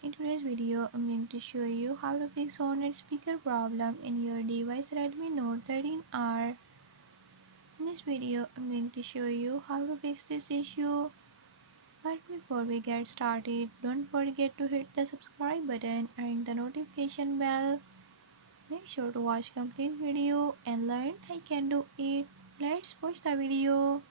In today's video, I'm going to show you how to fix sound and speaker problem in your device Redmi Note 13R. In this video, I'm going to show you how to fix this issue. But before we get started, don't forget to hit the subscribe button and ring the notification bell. Make sure to watch complete video and learn I can do it. Let's watch the video.